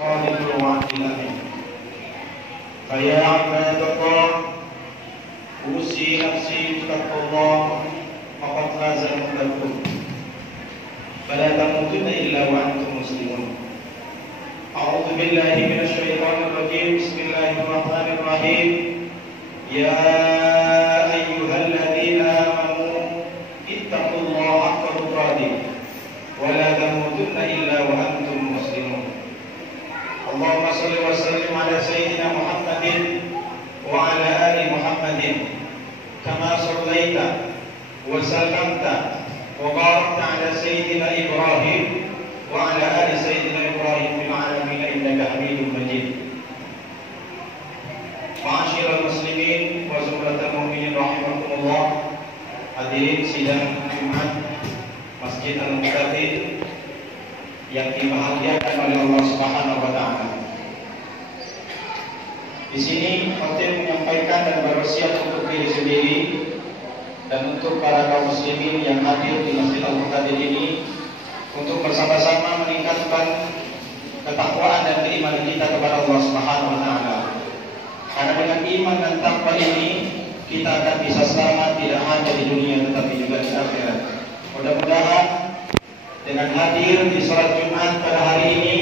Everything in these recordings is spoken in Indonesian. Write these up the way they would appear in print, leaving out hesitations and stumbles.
صادق الوعد الأمين. فيا عباد الله أوصي نفسي بتقوى الله فقد فاز المتقون فلا تموتن إلا وأنتم مسلمون. أعوذ بالله من الشيطان الرجيم. بسم الله الرحمن الرحيم. يا أيها الذين آمنوا اتقوا الله حق تقاته ولا تموتن إلا وأنتم مسلمون. اللهم صل وسلم على سيدنا محمد وعلى آل محمد كما صليت وسلمت وباركت على سيدنا إبراهيم وعلى آل سيدنا إبراهيم في العالمين إنك حميد مجيد. Ma'asyiral muslimin wa zumratal mu'minin rahimakumullah. Hadirin sidang Jumat Masjid Al-Muqtadir yang dibahagiakan oleh Allah Subhanahu wa taala. Di sini khatib menyampaikan dan berwasiat untuk diri sendiri dan untuk para kaum muslimin yang hadir di Masjid Al-Muqtadir ini untuk bersama-sama meningkatkan ketakwaan dan keimanan kita kepada Allah Subhanahu wa taala. Karena dengan iman dan takwa ini kita akan bisa selamat tidak hanya di dunia tetapi juga di akhirat. Mudah-mudahan dengan hadir di salat Jumat pada hari ini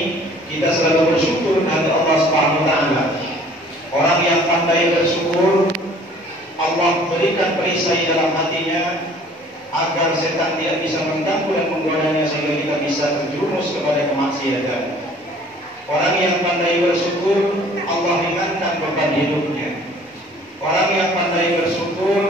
kita selalu bersyukur kepada Allah Subhanahu wa taala. Orang yang pandai bersyukur, Allah berikan perisai dalam hatinya agar setan tidak bisa mengganggu dan menggodanya sehingga kita bisa terjerumus kepada kemaksiatan. Orang yang pandai bersyukur, Allah ringankan beban hidupnya. Orang yang pandai bersyukur,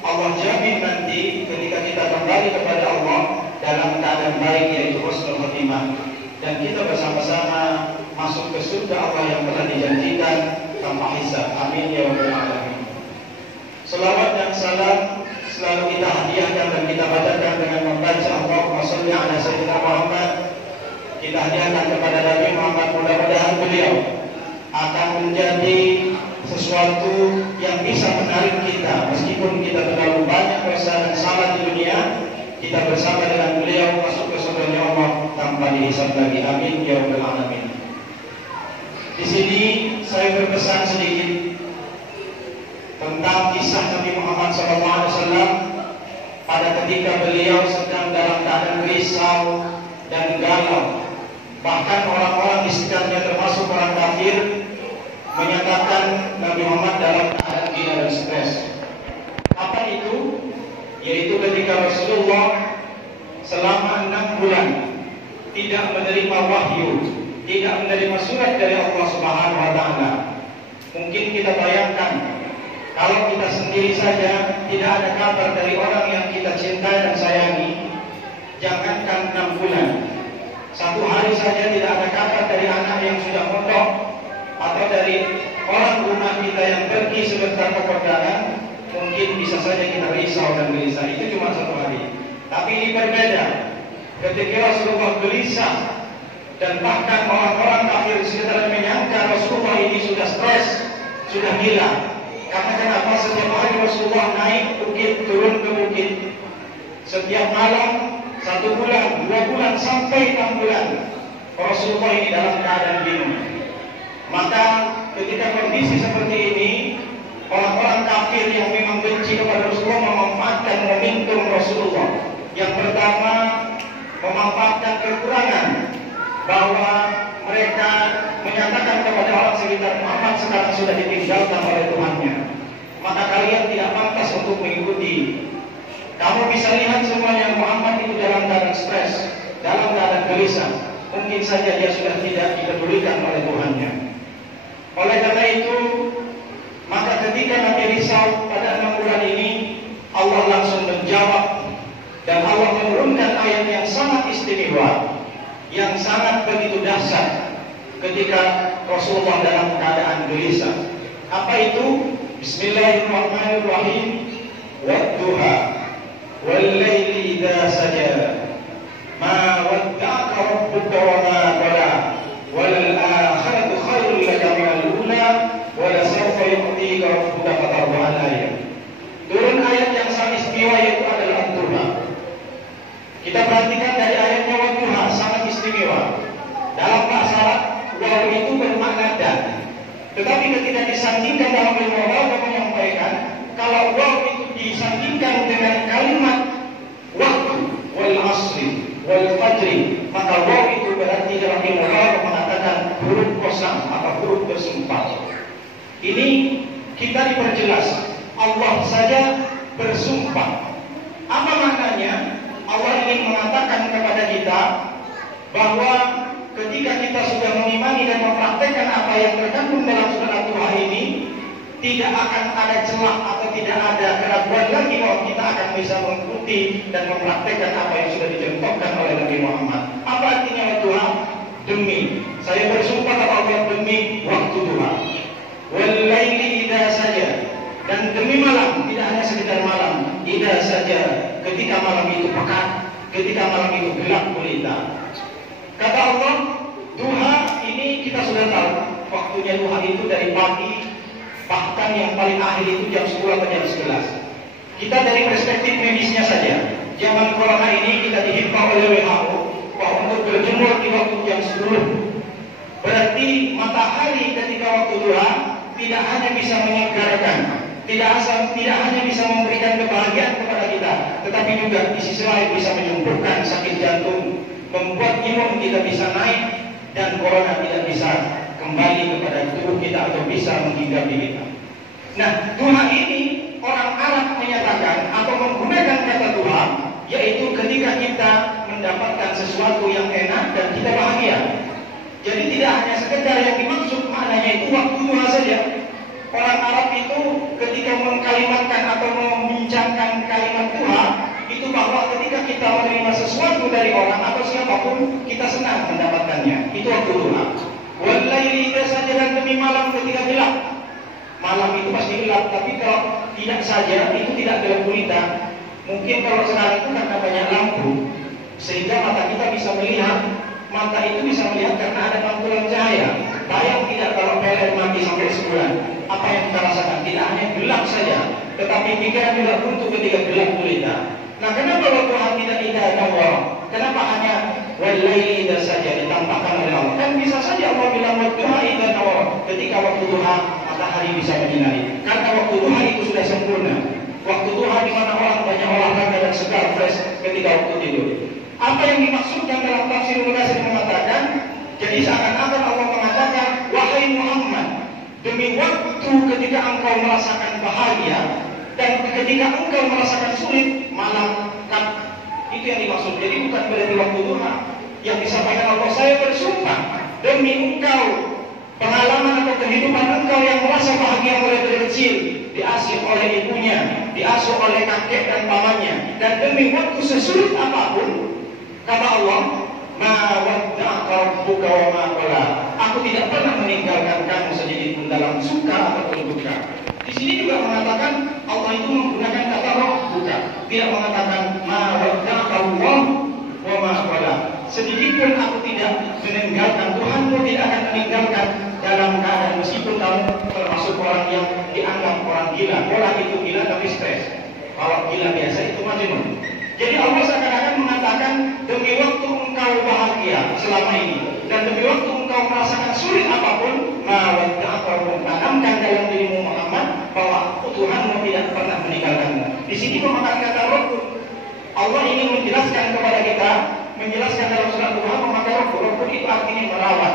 Allah jamin nanti ketika kita kembali kepada Allah dalam keadaan baik, yaitu husnul khotimah, dan kita bersama-sama masuk ke surga Allah yang telah dijanjikan tanpa hisab. Amin ya rabbal alamin. Selawat dan salam selalu kita hadiahkan dan kita bacakan dengan membaca Allahumma shalli ala sayyidina Muhammad. Kita hadiahkan kepada Nabi Muhammad, mudah-mudahan beliau akan menjadi sesuatu yang bisa menarik kita meskipun kita terlalu banyak dosa dan salah di dunia. Kita bersama dengan beliau masuk ke surga Allah tanpa dihisab lagi. Amin ya rabbal alamin. Di sini saya berpesan sedikit tentang kisah Nabi Muhammad SAW pada ketika beliau sedang dalam keadaan risau dan galau. Bahkan orang-orang di sekitarnya termasuk orang kafir menyatakan Nabi Muhammad dalam keadaan gila dan stres. Apa itu? Yaitu ketika Rasulullah selama 6 bulan tidak menerima wahyu, tidak menerima surat dari Allah Subhanahu wa taala. Mungkin kita bayangkan kalau kita sendiri saja tidak ada kabar dari orang yang kita cintai dan sayangi, jangankan 6 bulan. 1 hari saja tidak ada kabar dari anak yang sudah mondok atau dari orang rumah kita yang pergi sebentar ke perjalanan, mungkin bisa saja kita risau dan gelisah. Itu cuma 1 hari. Tapi ini berbeda. Ketika Rasulullah gelisah dan bahkan orang-orang kafir di sekitar menyangka Rasulullah ini sudah stres, sudah gila. Karena kenapa? Setiap hari Rasulullah naik bukit, turun ke bukit. Setiap malam 1 bulan, 2 bulan, sampai 6 bulan Rasulullah ini dalam keadaan bingung. Maka ketika kondisi seperti ini, orang-orang kafir yang memang benci kepada Rasulullah memanfaatkan momentum Rasulullah. Yang pertama, memanfaatkan kekurangan, bahwa mereka menyatakan kepada orang sekitar, Muhammad sekarang sudah ditinggalkan oleh Tuhannya, maka kalian tidak pantas untuk mengikuti. Kamu bisa lihat semuanya Muhammad itu dalam keadaan stres, dalam keadaan gelisah. Mungkin saja dia sudah tidak dipedulikan oleh Tuhannya. Oleh karena itu, maka ketika Nabi risau pada 6 bulan ini, Allah langsung menjawab dan Allah menurunkan ayat yang sangat istimewa, yang sangat begitu dahsyat ketika Rasulullah dalam keadaan gelisah. Apa itu? Bismillahirrahmanirrahim. Wadduha wal-laili idza saja ma wadda'aka rabbuka wa ma qala wal akhiratu khairul laka minal ula wa la sawfa yu'tika rabbuka fatarda. Turun ayat yang sangat istimewa, yaitu adalah Ad-Duha. Kita perhatikan dari ayatnya Wadduha, sangat istimewa. Dalam bahasa Arab, Waw itu bermakna dan. Tetapi ketika disandingkan dalam ilmu agama menyampaikan, kalau waw itu disandingkan dengan kalimat waktu, wal asri, wal fajri, maka waw itu berarti dalam ilmu agama mengatakan huruf kosam atau huruf bersumpah. Ini kita diperjelas, Allah saja bersumpah. Apa maknanya? Allah ingin mengatakan kepada kita bahwa ketika kita sudah mengimani dan mempraktekkan apa yang terkandung dalam surat Al-Duha ini, tidak akan ada celah atau tidak ada keraguan lagi bahwa kita akan bisa mengikuti dan mempraktekkan apa yang sudah dicontohkan oleh Nabi Muhammad. Apa artinya Al-Duha? Demi, saya bersumpah kepada Allah demi waktu duha. Wal laili idza saja, dan demi malam, tidak hanya sekedar malam, idza saja, ketika malam itu pekat, ketika malam itu gelap gulita. Kata Allah, duha ini kita sudah tahu, waktunya duha itu dari pagi, bahkan yang paling akhir itu jam 10 atau jam 11. Kita dari perspektif medisnya saja, zaman corona ini kita dihimbau oleh WHO bahwa untuk berjemur di waktu jam 10. Berarti matahari ketika waktu duha tidak hanya bisa menyegarkan, tidak hanya bisa memberikan kebahagiaan kepada kita, tetapi juga di sisi lain bisa menyembuhkan sakit jantung, membuat imun kita bisa naik, dan corona tidak bisa kembali kepada tubuh kita atau bisa menghinggapi kita. Nah, duha ini orang Arab menyatakan atau menggunakan kata duha, yaitu ketika kita mendapatkan sesuatu yang enak dan kita bahagia. Jadi tidak hanya sekedar yang dimaksud maknanya itu waktu duha saja. Orang Arab itu ketika mengkalimatkan atau membincangkan kalimat duha, itu bahwa ketika kita menerima sesuatu dari orang atau siapapun, kita senang mendapatkannya. Itu waktu duha. Wal laili idza saja, dan demi malam ketika gelap. Malam itu pasti gelap, tapi kalau tidak saja itu tidak gelap gulita. Mungkin kalau sekarang itu karena banyak lampu, sehingga mata kita bisa melihat. Mata itu bisa melihat karena ada pantulan cahaya. Bayang tidak kalau PLN mati sampai sebulan, apa yang kita rasakan? Tidak hanya gelap saja, tetapi pikiran juga buntu ketika gelap gulita. Nah, kenapa waktu tidak Allah? Kenapa hanya walaili idza saja ditambahkan oleh Allah? Kan bisa saja Allah bilang waktu idza Allah, ketika waktu duha matahari bisa menyinari. Karena waktu duha itu sudah sempurna. Waktu duha di mana orang banyak olahraga dan segar fresh ketika waktu tidur. Apa yang dimaksudkan dalam tafsir Mudassir mengatakan, jadi seakan-akan Allah mengatakan, wahai Muhammad, demi waktu ketika engkau merasakan bahagia dan ketika engkau merasakan sulit, malam kan, itu yang dimaksud. Jadi bukan berarti waktu duha. Yang disampaikan Allah, saya bersumpah demi engkau, pengalaman atau kehidupan engkau yang merasa bahagia mulai dari kecil, diasuh oleh ibunya, diasuh oleh kakek dan pamannya, dan demi waktu sesulit apapun, kata Allah, ma wadda'aka rabbuka wa ma qala. Aku tidak pernah meninggalkan kamu sedikit pun dalam suka ataupun duka. Di sini juga mengatakan Allah itu menggunakan kata rabbuka, tidak mengatakan ma wadda'aka Allah wa ma qala. Sedikit pun aku tidak meninggalkan, Tuhanmu tidak akan meninggalkan dalam keadaan meskipun kamu termasuk orang yang dianggap orang gila. Orang itu gila tapi stres. Kalau gila biasa itu majnun. Jadi Allah seakan-akan mengatakan demi waktu engkau bahagia selama ini dan demi waktu engkau merasakan sulit apapun, tanamkan dalam dirimu Muhammad bahwa Tuhanmu tidak pernah meninggalkanmu. Di sini memakai kata Rabbun. Allah ingin menjelaskan kepada kita, menjelaskan dalam surat Tuhan memakai Rabbun. Rabbun itu artinya merawat.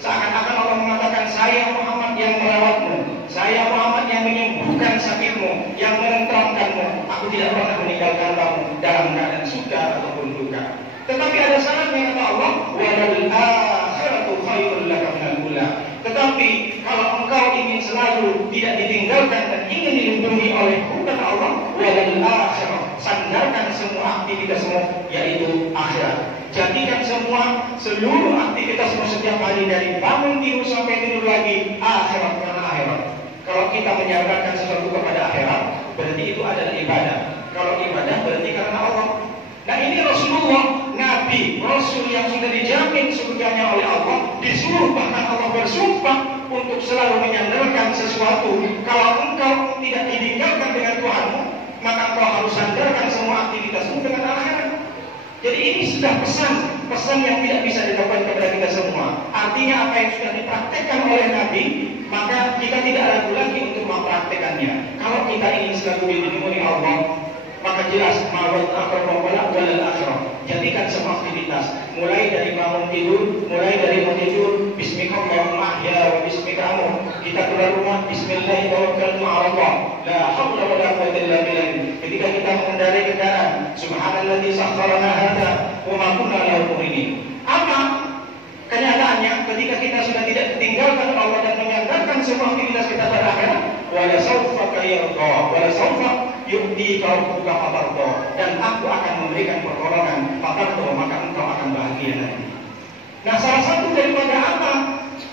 Seakan-akan Allah mengatakan, saya Muhammad yang merawatmu, saya Muhammad yang menyembuhkan sakitmu, yang menenteramkanmu. Aku tidak pernah meninggalkan kamu dalam keadaan suka ataupun duka. Tetapi ada syaratnya kata Allah, walal akhiratu khairul laka minal ula. Tetapi kalau engkau ingin selalu tidak ditinggalkan dan ingin dilindungi olehku, kata Allah, walal akhirah, sandarkan semua aktivitasmu yaitu akhirat. Jadikan seluruh aktivitasmu setiap hari dari bangun tidur sampai tidur lagi akhirat, karena akhirat. Kalau kita menyandarkan sesuatu kepada akhirat, berarti itu adalah ibadah. Kalau ibadah berarti karena Allah. Nah, ini Rasulullah, Nabi, Rasul yang sudah dijamin surganya oleh Allah, disuruh bahkan Allah bersumpah untuk selalu menyandarkan sesuatu. Kalau engkau tidak ditinggalkan dengan Tuhanmu, maka engkau harus sandarkan semua aktivitasmu dengan akhirat. Jadi ini sudah pesan yang tidak bisa dilakukan kepada kita semua. Artinya apa yang sudah dipraktekkan oleh Nabi, maka kita tidak ragu lagi untuk mempraktekannya. Kalau kita ingin selalu dilindungi Allah, maka jelas mawal akhirah walal akhirah. Jadikan semua aktivitas, mulai dari bangun tidur, mulai dari mau tidur, Bismillahirrahmanirrahim, ya wa bismika amur. Kita keluar rumah, Bismillahirrahmanirrahim, la haula wala quwwata illa billah. Ketika kita mengendarai kendaraan, Subhanalladzi sakharana hadza wa ma kunna lahu muqrinin. Apa kenyataannya ketika kita sudah tidak ditinggalkan Allah dan menyandarkan semua aktivitas kita pada akhirat, wala sawfa yarda wala sawfa yu'ti rabbuka fatarda, dan aku akan memberikan pertolongan fatarda, maka engkau akan bahagia nanti. Nah, salah satu daripada apa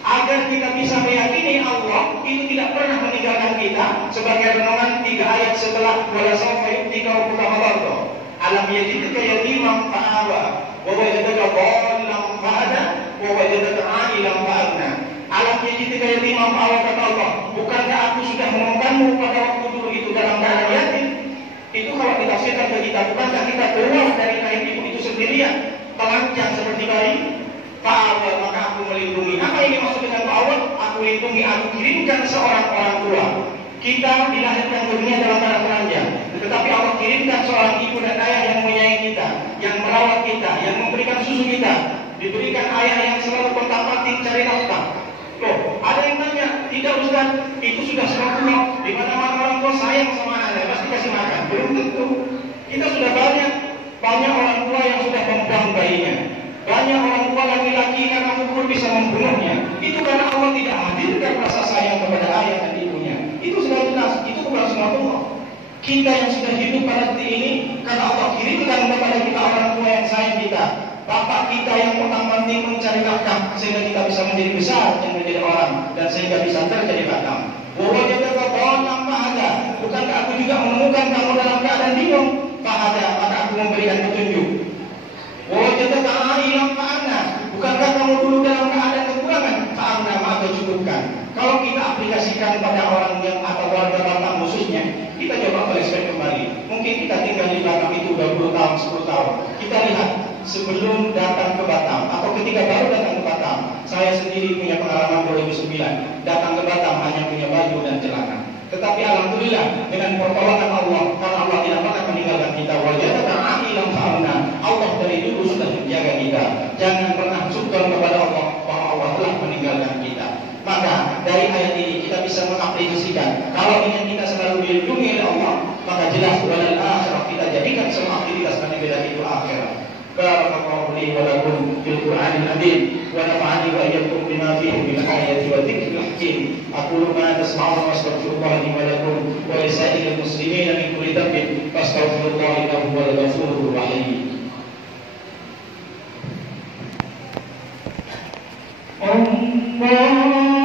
agar kita bisa meyakini Allah itu tidak pernah meninggalkan kita, sebagai renungan 3 ayat setelah wala sawfa yu'ti rabbuka fatarda. Alam yajidka yatiman fa'awa wa wajadaka dhallan fahada wa wajadaka 'ailan fa'agna. Alam yajidka yatiman fa'awa, kata Allah, bukankah aku sudah menemukanmu pada waktu dulu itu dalam keadaan yatim? Itu kalau ditafsirkan ke kita, bukankah kita keluar dari rahim ibu itu sendirian, telanjang seperti bayi? Fa'awa, maka aku melindungi. Apa ini maksud dengan fa'awa? Aku lindungi, aku kirimkan seorang orang tua. Kita dilahirkan ke dunia dalam keadaan telanjang, tetapi Allah kirimkan seorang ibu dan ayah yang menyayangi kita, yang merawat kita, yang memberikan susu kita. Diberikan ayah yang selalu kontak-kontak cari nafkah. Loh, ada yang tanya, tidak Ustaz, itu sudah selalu di mana-mana orang tua sayang sama anaknya, pasti kasih makan. Belum tentu. Kita sudah banyak orang tua yang sudah membuang bayinya. Banyak orang tua laki-laki karena mukul bisa membunuhnya. Itu karena Allah tidak hadirkan rasa sayang kepada ayah dan ibunya. Itu sudah jelas, itu bukan sunatullah. Kita yang sudah hidup pada detik ini, karena Allah kirimkan kepada kita orang tua yang sayang kita. Bapak kita yang potang-panting mencari nafkah sehingga kita bisa menjadi besar dan menjadi orang, dan sehingga bisa terjadi batang. Wajadaka dhallan fahada, bukankah aku juga menemukan kamu dalam keadaan bingung? Fahada, maka aku memberikan petunjuk. Wajadaka 'ailan fa'agna, bukankah kamu dulu dalam keadaan kekurangan? Fa'agna, maka cukupkan. Kalau kita aplikasikan pada orang yang atau warga Batam khususnya, kita coba flashback kembali. Mungkin kita tinggal di Batam itu 20 tahun, 10 tahun. Kita lihat sebelum datang ke Batam atau ketika baru datang ke Batam. Saya sendiri punya pengalaman 2009, datang ke Batam hanya punya baju dan celana. Tetapi alhamdulillah dengan pertolongan Allah, karena Allah tidak pernah meninggalkan kita. Wajadaka 'ailan fa'agna, Allah dari dulu sudah menjaga kita. Jangan pernah syukur kepada Allah bahwa Allah telah meninggalkan kita. Maka dari ayat ini kita bisa mengaplikasikan, kalau ingin kita selalu dilindungi oleh Allah, maka jelas walal akhirah, kita jadikan semua aktivitas pada beda itu akhirat. Barakallahu li wa lakum fil Qur'anil azim wa nafa'ani wa iyyakum bima fihi min ayati wa dzikril hakim. Aqulu ma tasma'un wa astaghfirullah li wa lakum wa li sa'iril muslimin min kulli dhanbin fastaghfirullaha innahu huwal ghafurur rahim. Allah